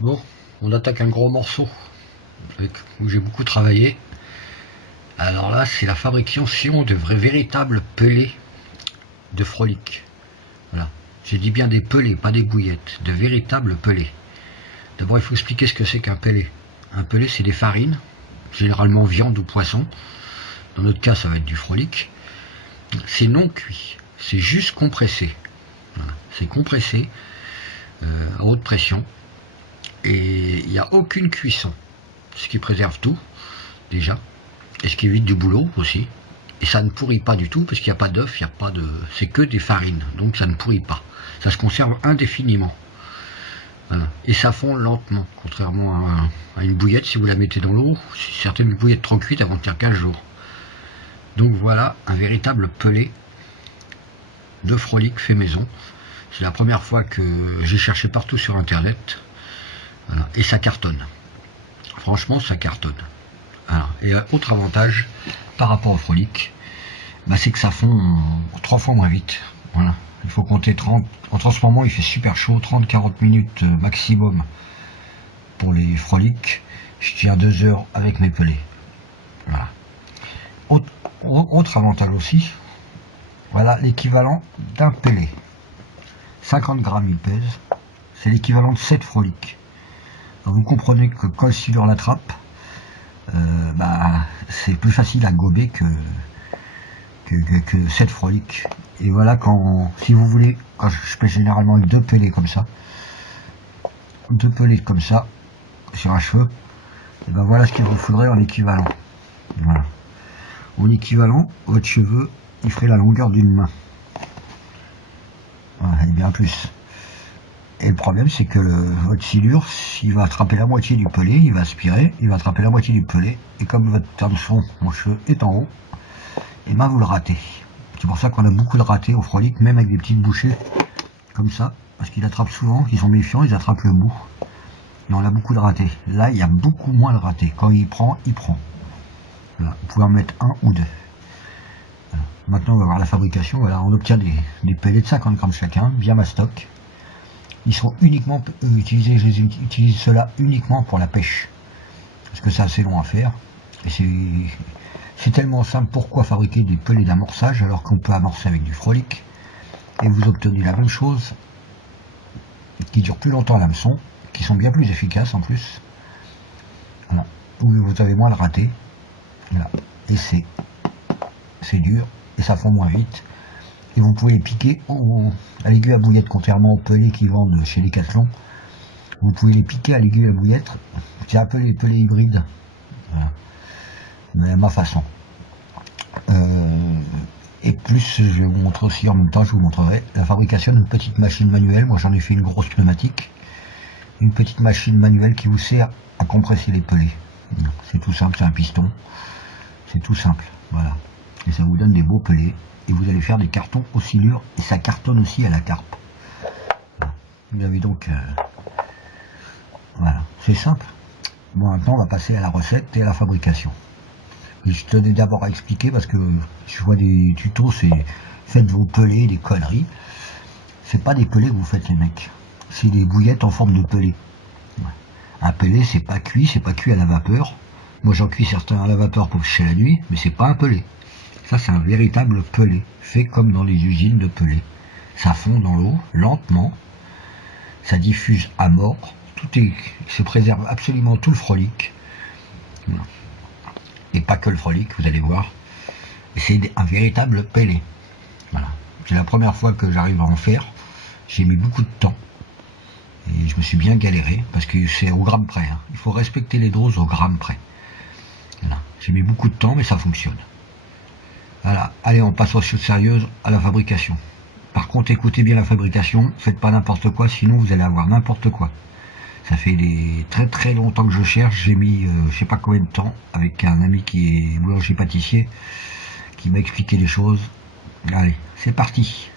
Bon, on attaque un gros morceau où j'ai beaucoup travaillé. Alors là, c'est la fabrication de vrais véritables pelés de Frolic. Voilà. J'ai dit bien des pelés, pas des bouillettes, de véritables pelés. D'abord, il faut expliquer ce que c'est qu'un pelé. Un pelé, c'est des farines, généralement viande ou poisson. Dans notre cas, ça va être du Frolic. C'est non cuit, c'est juste compressé. Voilà. C'est compressé à haute pression. Et il n'y a aucune cuisson. Ce qui préserve tout, déjà. Et ce qui évite du boulot aussi. Et ça ne pourrit pas du tout, parce qu'il n'y a pas d'œuf, il n'y a pas de... c'est que des farines, donc ça ne pourrit pas. Ça se conserve indéfiniment. Voilà. Et ça fond lentement, contrairement à une bouillette, si vous la mettez dans l'eau, certaines bouillettes trop cuites, elles vont tenir 15 jours. Donc voilà, un véritable pelé de Frolic fait maison. C'est la première fois que j'ai cherché partout sur internet. Voilà. Et ça cartonne. Franchement, ça cartonne. Alors, et autre avantage par rapport au Frolic, bah, c'est que ça fond 3 fois moins vite. Voilà. Il faut compter 30. En ce moment, il fait super chaud, 30-40 minutes maximum pour les Frolic. Je tiens 2 heures avec mes pelés. Voilà. Autre avantage aussi, voilà l'équivalent d'un pelé. 50 grammes il pèse, c'est l'équivalent de 7 Frolic. Vous comprenez que quand le silure l'attrape, bah, c'est plus facile à gober que 7 Frolic. Et voilà, si vous voulez, quand je fais généralement avec 2 pelés comme ça, 2 pelés comme ça, sur un cheveu, et ben voilà ce qu'il vous faudrait en équivalent. Voilà. En équivalent, votre cheveu, il ferait la longueur d'une main. Voilà, et bien plus. Et le problème, c'est que votre silure, s'il va attraper la moitié du pelé, il va aspirer, il va attraper la moitié du pelé, et comme votre hameçon, mon cheveu, est en haut, et ben vous le ratez. C'est pour ça qu'on a beaucoup de ratés au Frolic, même avec des petites bouchées, comme ça, parce qu'il attrape souvent, ils sont méfiants, ils attrapent le bout. Et on a beaucoup de ratés. Là, il y a beaucoup moins de ratés. Quand il prend, il prend. Voilà. Vous pouvez en mettre 1 ou 2. Voilà. Maintenant, on va voir la fabrication. Voilà, on obtient des pelés de 50 grammes chacun, via Mastoc. Ils sont uniquement utilisés, j'utilise cela uniquement pour la pêche. Parce que c'est assez long à faire. Et c'est tellement simple. Pourquoi fabriquer des pelés d'amorçage alors qu'on peut amorcer avec du Frolic? Et vous obtenez la même chose, qui dure plus longtemps à l'hameçon, qui sont bien plus efficaces en plus. Voilà. Vous avez moins de ratés. Voilà. Et c'est dur, et ça fond moins vite. Et vous pouvez les piquer à l'aiguille à bouillette, contrairement aux pelés qui vendent chez Decathlon. Vous pouvez les piquer à l'aiguille à bouillette. C'est un peu les pelés hybrides. Voilà. Mais à ma façon. Et plus, je vais vous montrer aussi en même temps, je vous montrerai la fabrication d'une petite machine manuelle. Moi j'en ai fait une grosse pneumatique. Une petite machine manuelle qui vous sert à compresser les pelés. C'est tout simple, c'est un piston. C'est tout simple, voilà. Et ça vous donne des beaux pelés. Et vous allez faire des cartons aux silures. Et ça cartonne aussi à la carpe. Voilà. Vous avez donc... voilà, c'est simple. Bon, maintenant on va passer à la recette et à la fabrication. Et je tenais d'abord à expliquer, parce que je vois des tutos, c'est faites vos pelés, des conneries. C'est pas des pelés que vous faites les mecs. C'est des bouillettes en forme de pelé. Un pelé, c'est pas cuit à la vapeur. Moi j'en cuis certains à la vapeur pour pêcher la nuit, mais c'est pas un pelé. Ça c'est un véritable pelé, fait comme dans les usines de pelé. Ça fond dans l'eau, lentement, ça diffuse à mort, il se préserve absolument tout le Frolic. Et pas que le Frolic, vous allez voir. Et c'est un véritable pelé. Voilà. C'est la première fois que j'arrive à en faire. J'ai mis beaucoup de temps. Et je me suis bien galéré, parce que c'est au gramme près. Hein. Il faut respecter les doses au gramme près. Voilà. J'ai mis beaucoup de temps, mais ça fonctionne. Voilà. Allez, on passe aux choses sérieuses, à la fabrication. Par contre, écoutez bien la fabrication, faites pas n'importe quoi, sinon vous allez avoir n'importe quoi. Ça fait très très longtemps que je cherche, j'ai mis je sais pas combien de temps, avec un ami qui est boulanger pâtissier, qui m'a expliqué les choses. Allez, c'est parti.